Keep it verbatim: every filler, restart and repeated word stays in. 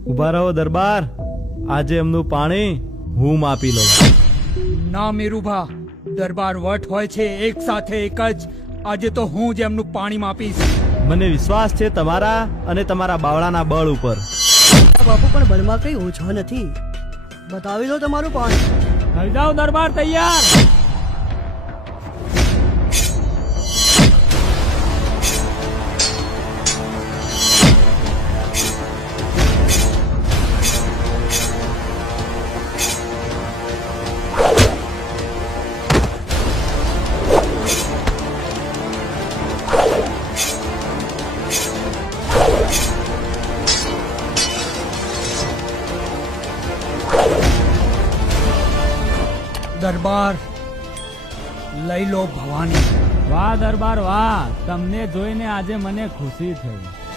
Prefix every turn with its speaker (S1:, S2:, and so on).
S1: ઉભા રહો દરબાર, આજે એમનું પાણી હું માપી લઉં.
S2: ના મેરુભા, દરબાર વટ હોય છે એક સાથે એક જ. આજે તો હું જ એમનું પાણી માપીશ.
S1: મને વિશ્વાસ છે તમારા અને તમારા બાવળાના બળ ઉપર.
S3: બાપુ પણ બળમાં કઈ ઓછો નથી. બતાવી દો તમારું પાણી.
S2: થઈ જાઓ દરબાર તૈયાર. દરબાર લઈ લો ભવાની.
S4: વાહ દરબાર વાહ, તમને જોઈને આજે મને ખુશી થઈ.